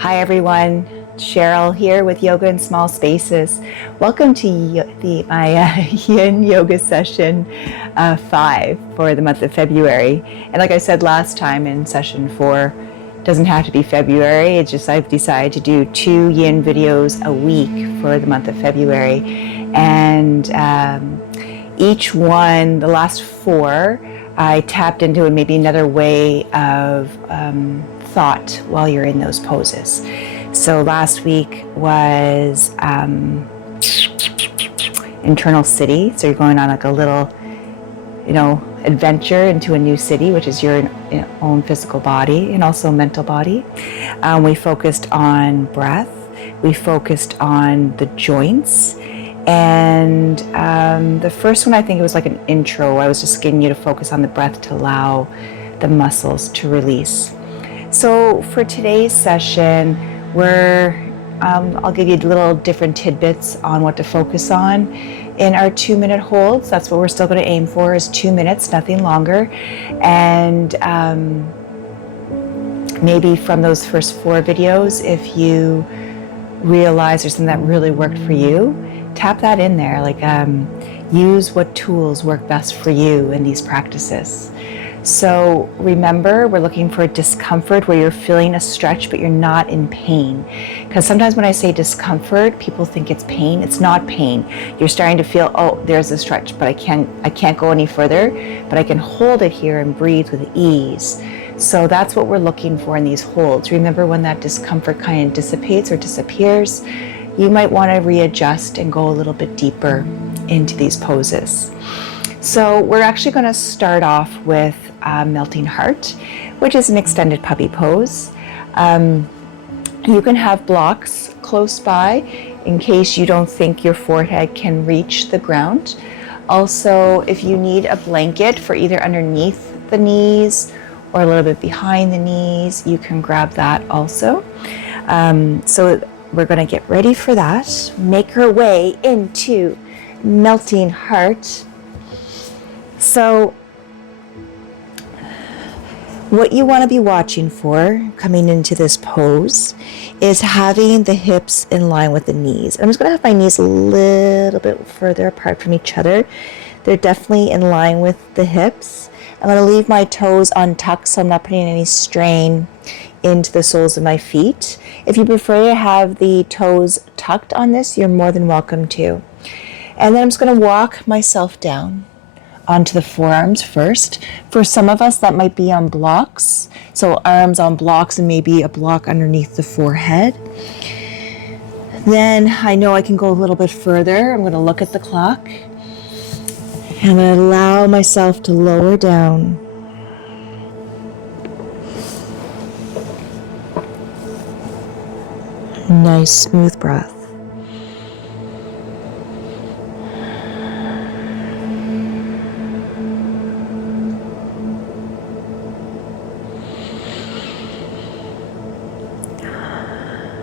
Hi everyone, Cheryl here with Yoga in Small Spaces. Welcome to my Yin Yoga Session 5 for the month of February. And like I said last time in session 4, it doesn't have to be February, it's just I've decided to do 2 Yin videos a week for the month of February. And each one, the last 4, I tapped into maybe another way of thought while you're in those poses. So last week was internal city. So you're going on like a little, adventure into a new city, which is your own physical body and also mental body. We focused on breath. We focused on the joints. And the first one, I think it was like an intro. I was just getting you to focus on the breath to allow the muscles to release. So for today's session, I'll give you little different tidbits on what to focus on in our 2-minute holds. That's what we're still going to aim for, is 2 minutes, nothing longer. And maybe from those first 4 videos, if you realize there's something that really worked for you, tap that in there. Like use what tools work best for you in these practices. So remember, we're looking for a discomfort where you're feeling a stretch, but you're not in pain. Because sometimes when I say discomfort, people think it's pain. It's not pain. You're starting to feel, oh, there's a stretch, but I can't go any further, but I can hold it here and breathe with ease. So that's what we're looking for in these holds. Remember, when that discomfort kind of dissipates or disappears, you might want to readjust and go a little bit deeper into these poses. So we're actually going to start off with Melting Heart, which is an extended puppy pose. You can have blocks close by in case you don't think your forehead can reach the ground. Also, if you need a blanket for either underneath the knees or a little bit behind the knees, you can grab that also. So we're going to get ready for that. Make our way into Melting Heart. So what you want to be watching for coming into this pose is having the hips in line with the knees. I'm just going to have my knees a little bit further apart from each other. They're definitely in line with the hips. I'm going to leave my toes untucked so I'm not putting any strain into the soles of my feet. If you prefer to have the toes tucked on this, you're more than welcome to. And then I'm just going to walk myself down onto the forearms first. For some of us, that might be on blocks. So arms on blocks and maybe a block underneath the forehead. Then I know I can go a little bit further. I'm going to look at the clock. And I'm going to allow myself to lower down. Nice smooth breath.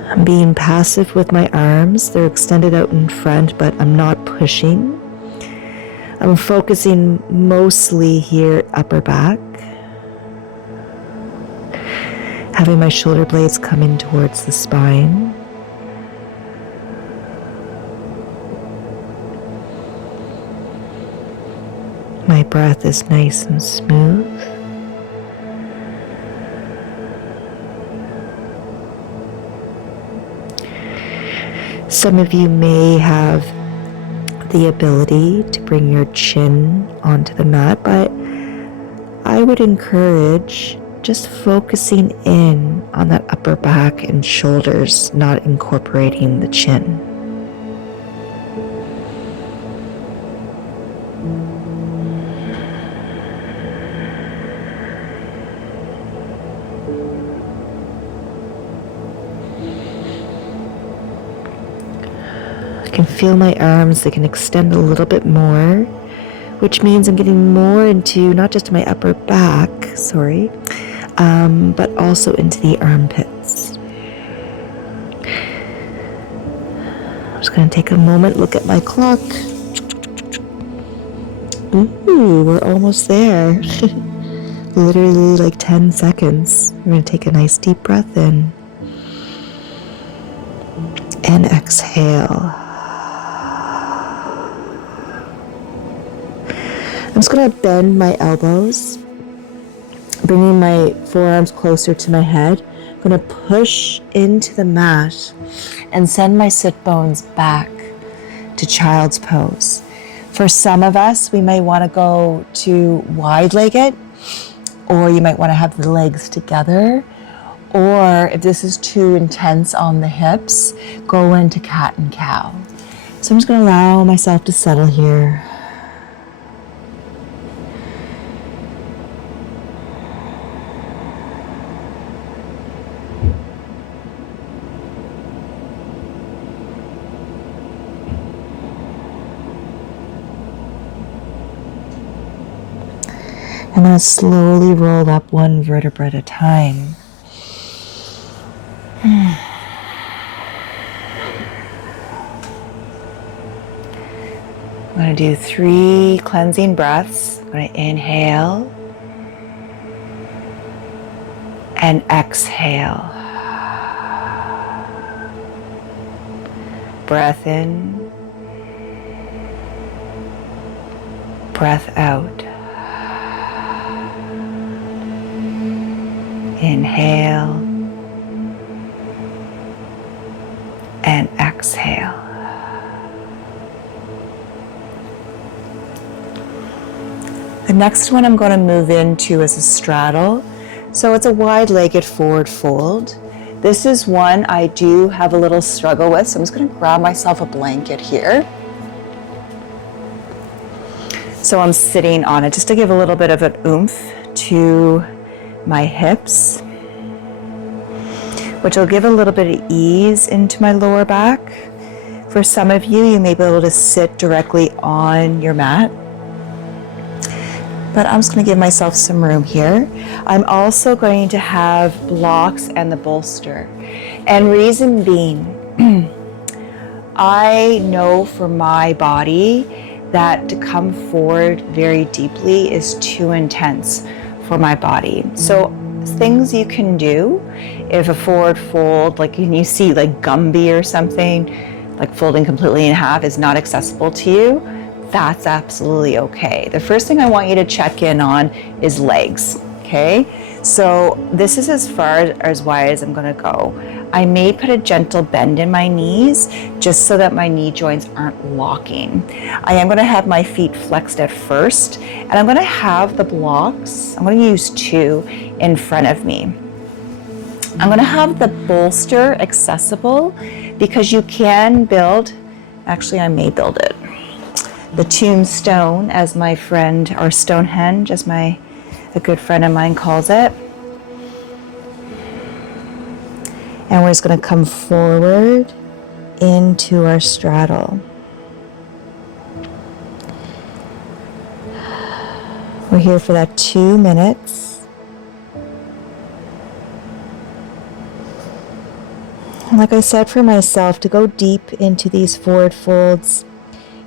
I'm being passive with my arms. They're extended out in front, but I'm not pushing. I'm focusing mostly here, upper back. Having my shoulder blades come in towards the spine. My breath is nice and smooth. Some of you may have the ability to bring your chin onto the mat, but I would encourage just focusing in on that upper back and shoulders, not incorporating the chin. I can feel my arms, they can extend a little bit more, which means I'm getting more into not just my upper back, but also into the armpits. I'm just going to take a moment, look at my clock. Ooh, we're almost there. Literally like 10 seconds. We're going to take a nice deep breath in. and exhale. I'm just going to bend my elbows, bringing my forearms closer to my head. I'm going to push into the mat and send my sit bones back to child's pose. For some of us, we may want to go to wide-legged, or you might want to have the legs together. Or if this is too intense on the hips, go into cat and cow. So I'm just going to allow myself to settle here. I'm going to slowly roll up one vertebra at a time. I'm going to do 3 cleansing breaths. I'm going to inhale and exhale. Breath in, breath out. Inhale and exhale. The next one I'm going to move into is a straddle. So it's a wide-legged forward fold. This is one I do have a little struggle with, so I'm just going to grab myself a blanket here. So I'm sitting on it just to give a little bit of an oomph to my hips, which will give a little bit of ease into my lower back. For some of you, you may be able to sit directly on your mat, but I'm just going to give myself some room here. I'm also going to have blocks and the bolster. And reason being, I know for my body that to come forward very deeply is too intense for my body. So things you can do if a forward fold, like you see like Gumby or something, like folding completely in half is not accessible to you, that's absolutely okay. The first thing I want you to check in on is legs, okay? So this is as far as wide as I'm gonna go. I may put a gentle bend in my knees just so that my knee joints aren't locking. I am gonna have my feet flexed at first, and I'm gonna have the blocks, I'm gonna use 2 in front of me. I'm gonna have the bolster accessible because you can build, actually I may build it, the tombstone, as my friend, or Stonehenge, as a good friend of mine calls it. And we're just going to come forward into our straddle. We're here for that 2 minutes. And like I said for myself, to go deep into these forward folds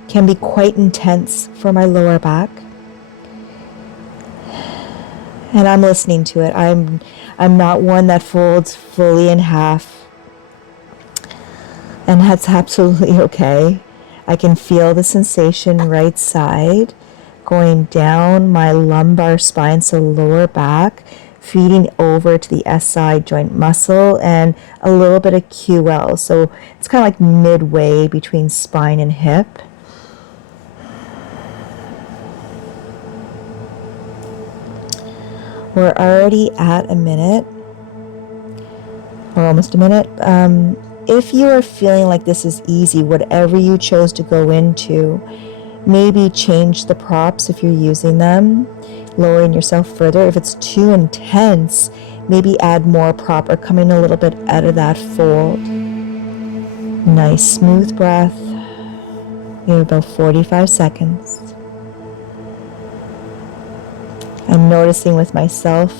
can be quite intense for my lower back. And I'm listening to it. I'm not one that folds fully in half. And that's absolutely okay. I can feel the sensation right side going down my lumbar spine, so lower back, feeding over to the SI joint muscle and a little bit of QL. So it's kind of like midway between spine and hip. We're already at a minute, or almost a minute. If you are feeling like this is easy, whatever you chose to go into, maybe change the props if you're using them, lowering yourself further. If it's too intense, maybe add more prop or coming a little bit out of that fold. Nice smooth breath. You have about 45 seconds. I'm noticing with myself,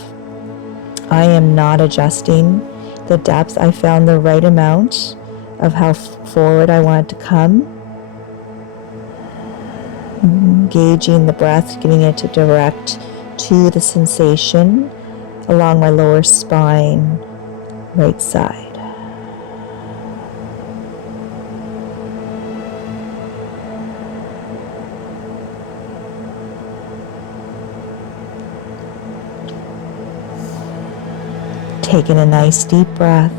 I am not adjusting the depth. I found the right amount of how forward I want it to come. Engaging the breath, getting it to direct to the sensation along my lower spine, right side. Taking a nice deep breath.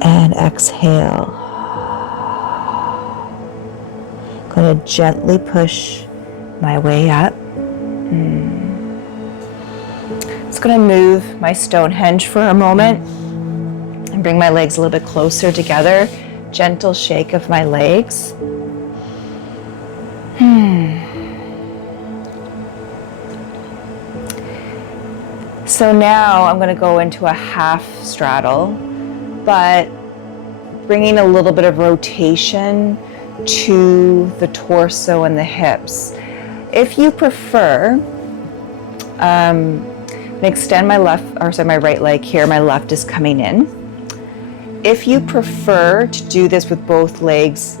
And exhale. Going to gently push my way up. Just going to move my Stonehenge for a moment and bring my legs a little bit closer together. Gentle shake of my legs. So now I'm going to go into a half straddle, but bringing a little bit of rotation to the torso and the hips. If you prefer, extend my my right leg here. My left is coming in. If you prefer to do this with both legs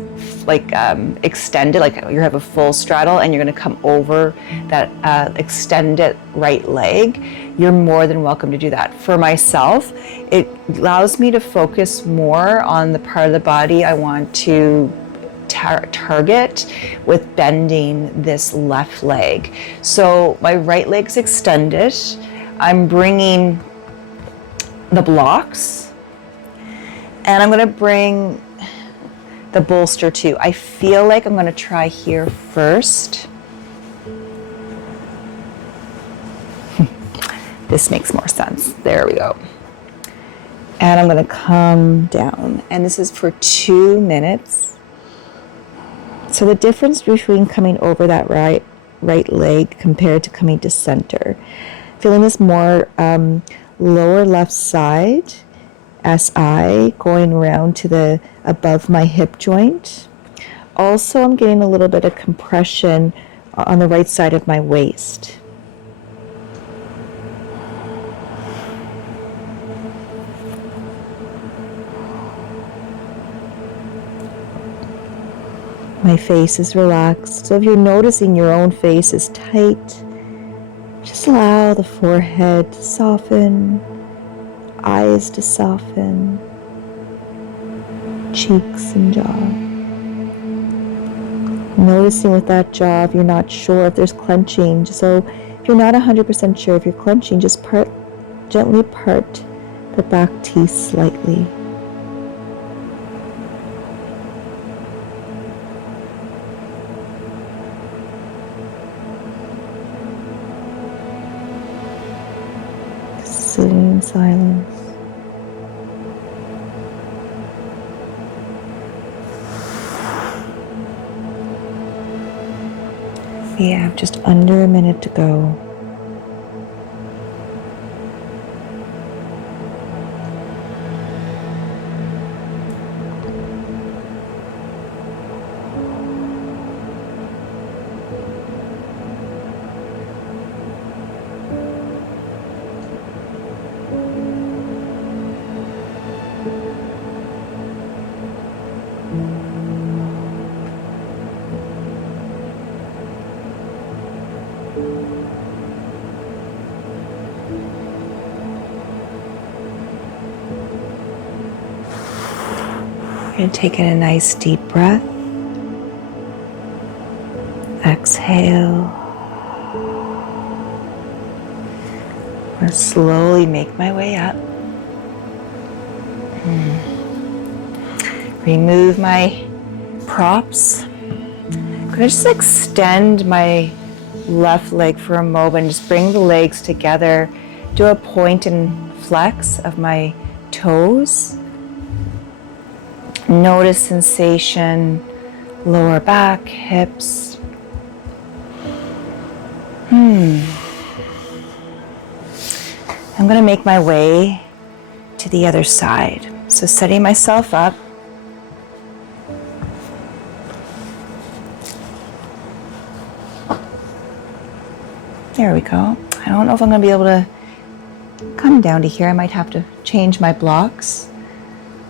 extended, like you have a full straddle and you're going to come over that extended right leg, you're more than welcome to do that. For myself, it allows me to focus more on the part of the body I want to target with bending this left leg. So my right leg's extended. I'm bringing the blocks and I'm going to bring the bolster too. I feel like I'm going to try here first. This makes more sense. There we go. And I'm going to come down. And this is for 2 minutes. So the difference between coming over that right leg compared to coming to center. Feeling this more lower left side. SI going around to the above my hip joint. Also, I'm getting a little bit of compression on the right side of my waist. My face is relaxed. So if you're noticing your own face is tight, just allow the forehead to soften. Eyes to soften, cheeks and jaw. Noticing with that jaw, if you're not sure if there's clenching, so if you're not 100% sure if you're clenching, just gently part the back teeth slightly. Sitting in silence. We have just under a minute to go. And take in a nice deep breath. Exhale. I'm going to slowly make my way up. Remove my props. I'm going to just extend my left leg for a moment. Just bring the legs together. Do a point and flex of my toes. Notice sensation, lower back, hips. I'm going to make my way to the other side. So setting myself up. There we go. I don't know if I'm going to be able to come down to here. I might have to change my blocks.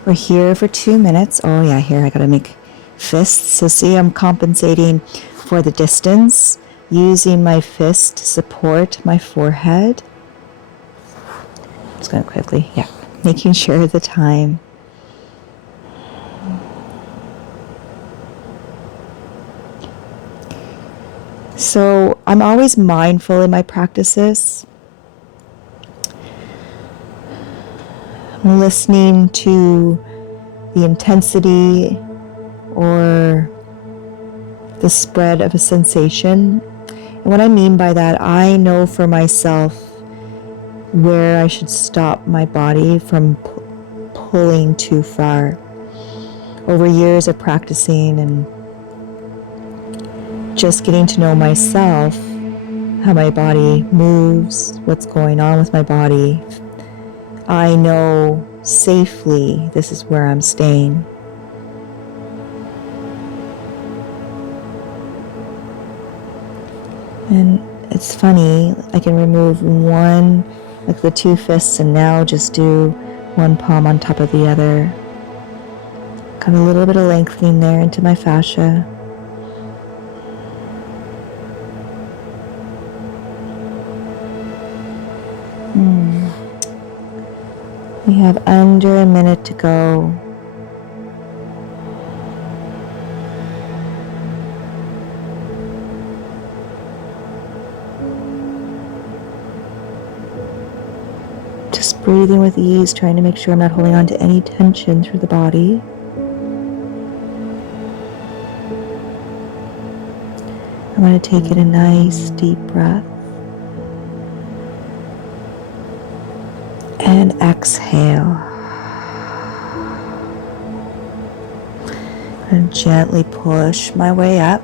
We're here for 2 minutes. Oh yeah, here I gotta make fists. So see, I'm compensating for the distance, using my fist to support my forehead. Just gonna quickly, making sure of the time. So I'm always mindful in my practices listening to the intensity or the spread of a sensation. And what I mean by that, I know for myself where I should stop my body from pulling too far. Over years of practicing and just getting to know myself, how my body moves, what's going on with my body, I know safely this is where I'm staying. And it's funny, I can remove one, like the two fists, and now just do one palm on top of the other. Got a little bit of lengthening there into my fascia. We have under a minute to go. Just breathing with ease, trying to make sure I'm not holding on to any tension through the body. I'm going to take in a nice deep breath. And exhale. And gently push my way up.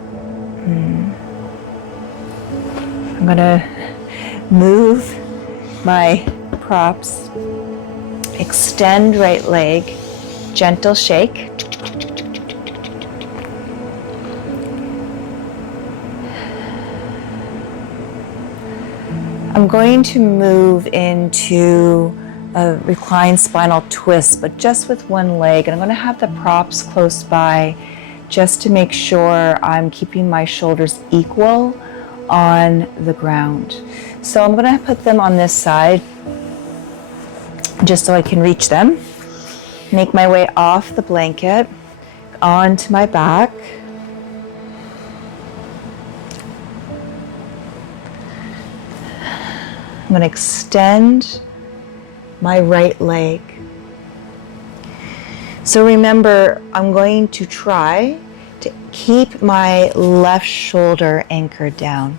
I'm going to move my props. Extend right leg. Gentle shake. I'm going to move into a reclined spinal twist, but just with one leg. And I'm going to have the props close by just to make sure I'm keeping my shoulders equal on the ground. So I'm going to put them on this side just so I can reach them. Make my way off the blanket onto my back. I'm going to extend my right leg. So remember, I'm going to try to keep my left shoulder anchored down.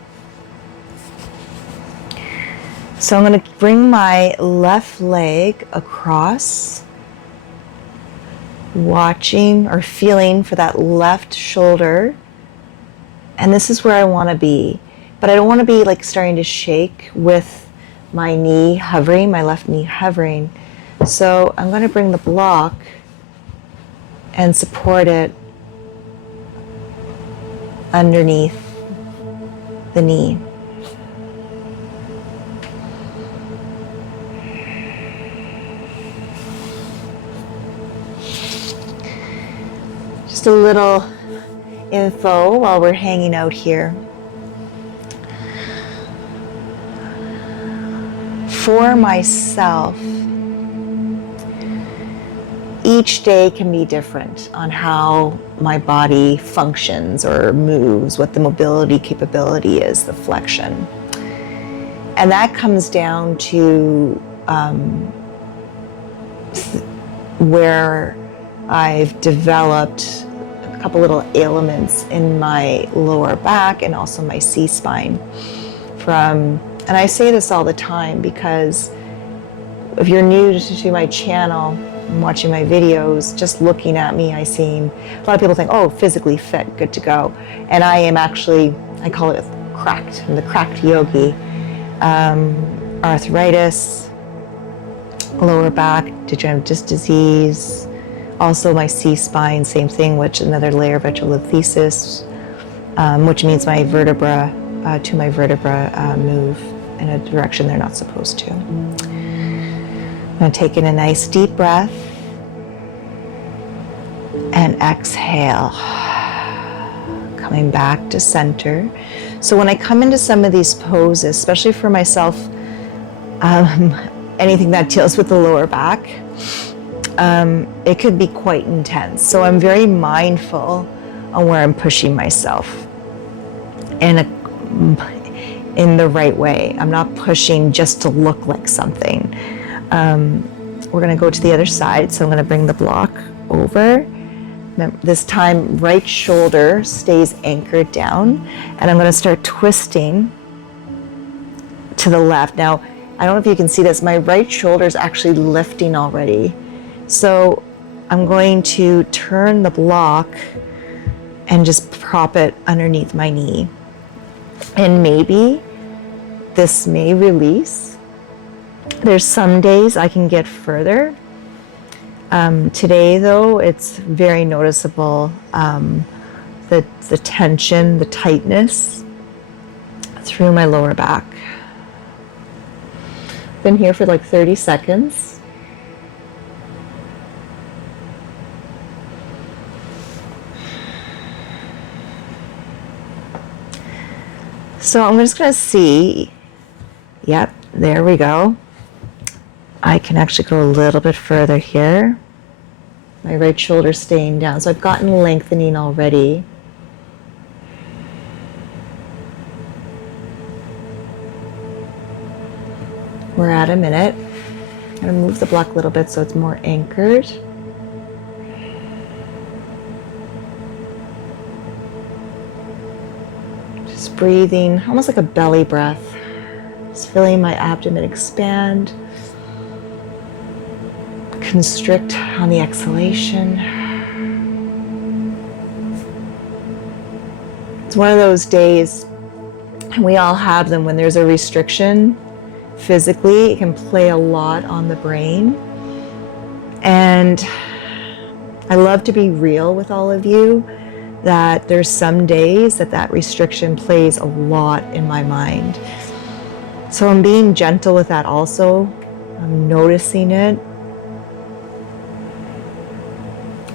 So I'm going to bring my left leg across, watching or feeling for that left shoulder. And this is where I want to be. But I don't want to be like starting to shake with my knee hovering, my left knee hovering. So I'm going to bring the block and support it underneath the knee. Just a little info while we're hanging out here. For myself, each day can be different on how my body functions or moves, what the mobility capability is, the flexion. And that comes down to where I've developed a couple little ailments in my lower back and also my C-spine and I say this all the time because if you're new to my channel and watching my videos, just looking at me, I seem, a lot of people think, oh, physically fit, good to go. And I am actually, I call it cracked. I'm the cracked yogi. Arthritis, lower back, degenerative disc disease, also my C-spine, same thing, which another layer of retrolithesis, which means my vertebra to my vertebra move in a direction they're not supposed to. I'm going to take in a nice deep breath and exhale, coming back to center. So when I come into some of these poses, especially for myself, anything that deals with the lower back, it could be quite intense. So I'm very mindful on where I'm pushing myself in the right way. I'm not pushing just to look like something. We're going to go to the other side. So I'm going to bring the block over. This time, right shoulder stays anchored down. And I'm going to start twisting to the left. Now, I don't know if you can see this. My right shoulder is actually lifting already. So I'm going to turn the block and just prop it underneath my knee. And maybe this may release. There's some days I can get further. Today, though, it's very noticeable, the tension, the tightness through my lower back. Been here for like 30 seconds. So I'm just going to see. Yep, there we go. I can actually go a little bit further here. My right shoulder staying down. So I've gotten lengthening already. We're at a minute. I'm going to move the block a little bit so it's more anchored. Just breathing, almost like a belly breath. Just feeling my abdomen expand. Constrict on the exhalation. It's one of those days, and we all have them, when there's a restriction physically. It can play a lot on the brain. And I love to be real with all of you, that there's some days that restriction plays a lot in my mind. So I'm being gentle with that also. I'm noticing it.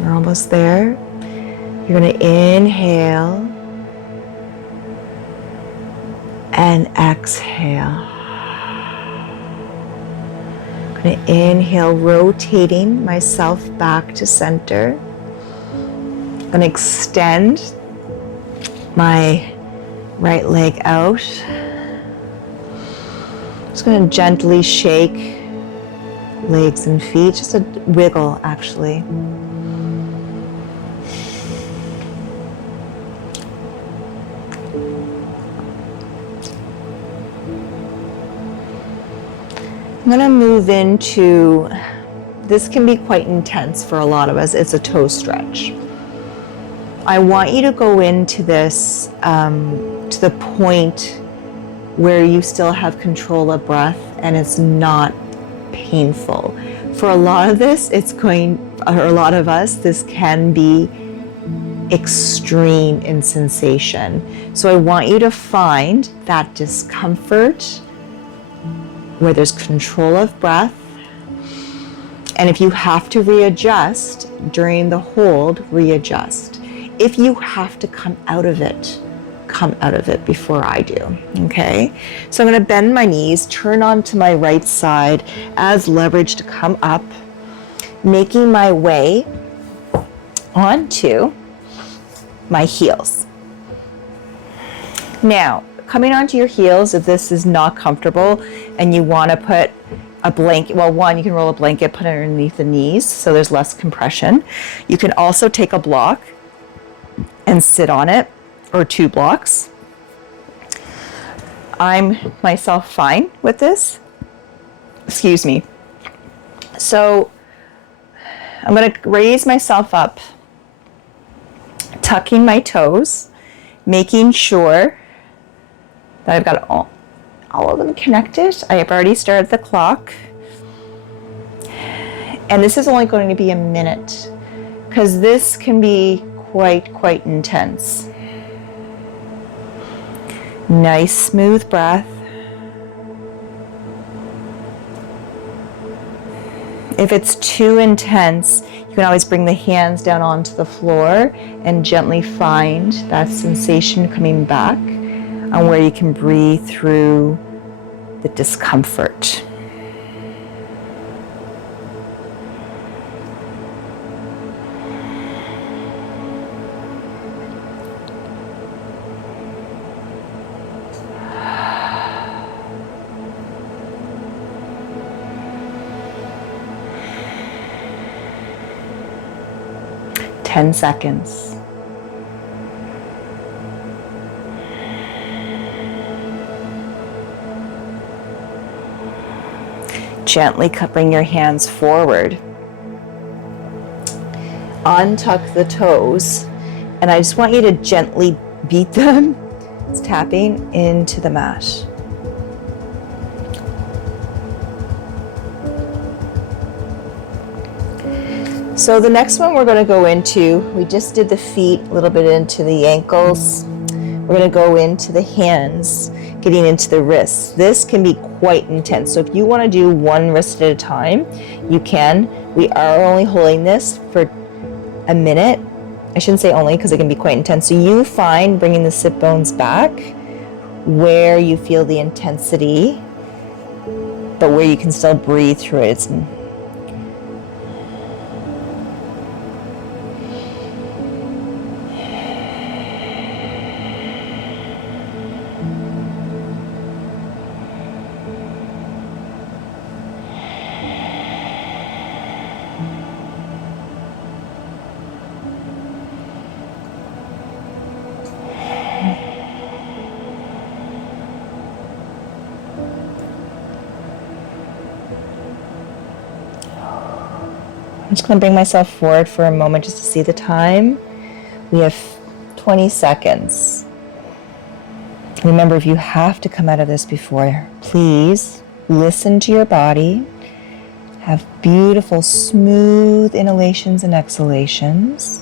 We're almost there. You're going to inhale and exhale. I'm going to inhale, rotating myself back to center. I'm going to extend my right leg out. Just going to gently shake legs and feet, just a wiggle actually. I'm going to move into, this can be quite intense for a lot of us. It's a toe stretch. I want you to go into this to the point where you still have control of breath and it's not painful. For a lot of this, a lot of us, this can be extreme in sensation. So I want you to find that discomfort where there's control of breath. And if you have to readjust during the hold, readjust. If you have to come out of it before I do, okay? So I'm gonna bend my knees, turn onto my right side as leverage to come up, making my way onto my heels. Now, coming onto your heels, if this is not comfortable and you want to put a blanket, well, one, you can roll a blanket, put it underneath the knees so there's less compression. You can also take a block and sit on it, or 2 blocks. I'm myself fine with this. Excuse me. So I'm going to raise myself up, tucking my toes, making sure that I've got all of them connected. I have already started the clock. And this is only going to be a minute because this can be quite intense. Nice smooth breath. If it's too intense, you can always bring the hands down onto the floor and gently find that sensation coming back on where you can breathe through the discomfort. 10 seconds. Gently bring your hands forward. Untuck the toes, and I just want you to gently beat them. It's tapping into the mat. So the next one we're going to go into, we just did the feet, a little bit into the ankles. We're going to go into the hands, getting into the wrists. This can be quite intense. So if you want to do one wrist at a time, you can. We are only holding this for a minute. I shouldn't say only because it can be quite intense. So you find bringing the sit bones back where you feel the intensity, but where you can still breathe through it. I'm just going to bring myself forward for a moment just to see the time. We have 20 seconds. Remember, if you have to come out of this before, please listen to your body. Have beautiful, smooth inhalations and exhalations.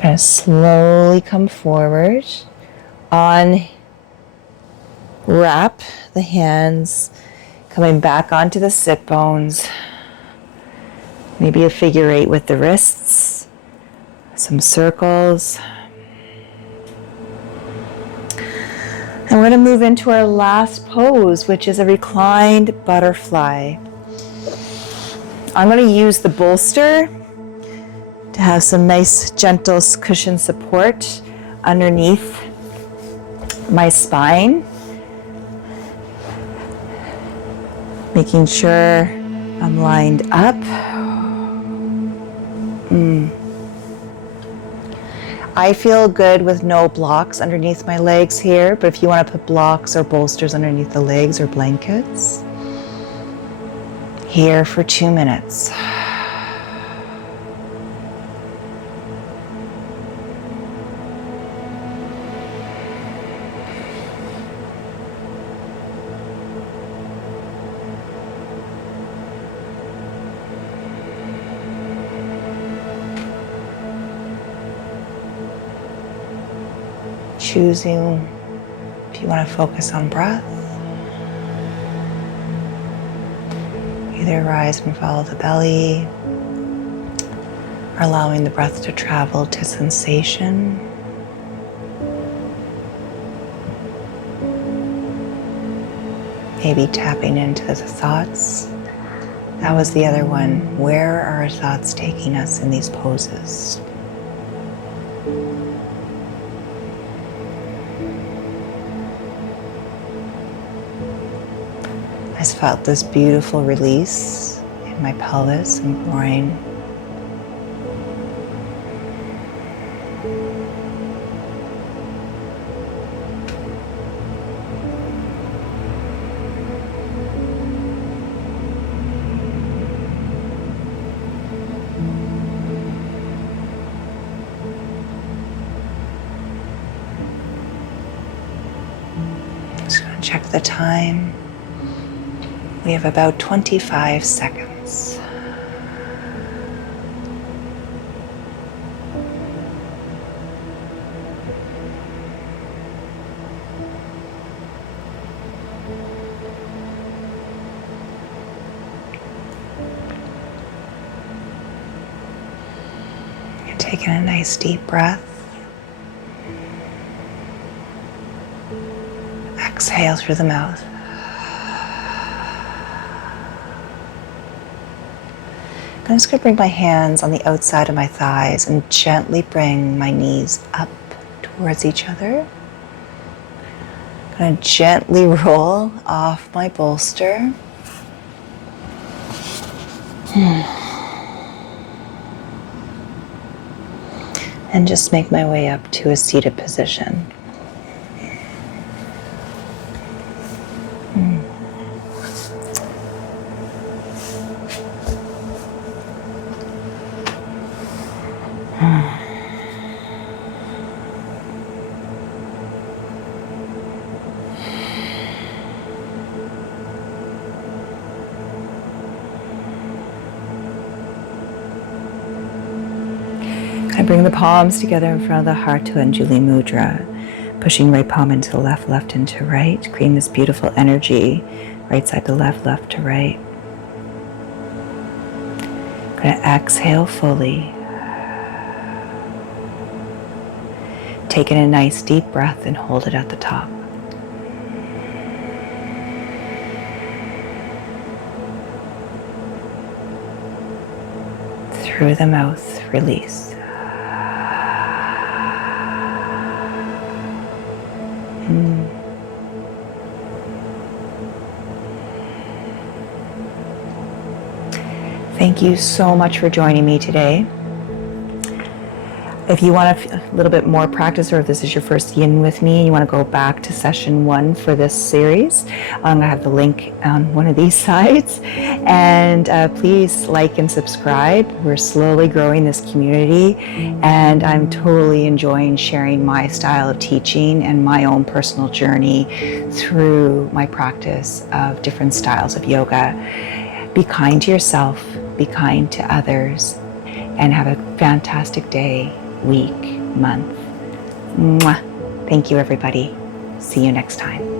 Kind of slowly come forward. Wrap the hands, coming back onto the sit bones. Maybe a figure 8 with the wrists, some circles. And we're going to move into our last pose, which is a reclined butterfly. I'm going to use the bolster to have some nice gentle cushion support underneath my spine. Making sure I'm lined up. I feel good with no blocks underneath my legs here, but if you want to put blocks or bolsters underneath the legs or blankets, here for 2 minutes. Choosing if you want to focus on breath, either rise and follow the belly, or allowing the breath to travel to sensation. Maybe tapping into the thoughts. That was the other one. Where are our thoughts taking us in these poses? I just felt this beautiful release in my pelvis and groin. Just going to check the time. We have about 25 seconds. You're taking a nice deep breath. Exhale through the mouth. I'm just going to bring my hands on the outside of my thighs and gently bring my knees up towards each other. I'm going to gently roll off my bolster. And just make my way up to a seated position. I bring the palms together in front of the heart to Anjali Mudra, pushing right palm into left, left into right, creating this beautiful energy, right side to left, left to right. I'm going to exhale fully. Take in a nice deep breath and hold it at the top. Through the mouth, release. Thank you so much for joining me today. If you want a little bit more practice, or if this is your first Yin with me and you want to go back to session 1 for this series, I'm going to have the link on one of these sides. And please like and subscribe. We're slowly growing this community, and I'm totally enjoying sharing my style of teaching and my own personal journey through my practice of different styles of yoga. Be kind to yourself, be kind to others, and have a fantastic day, week, month. Mwah. Thank you, everybody. See you next time.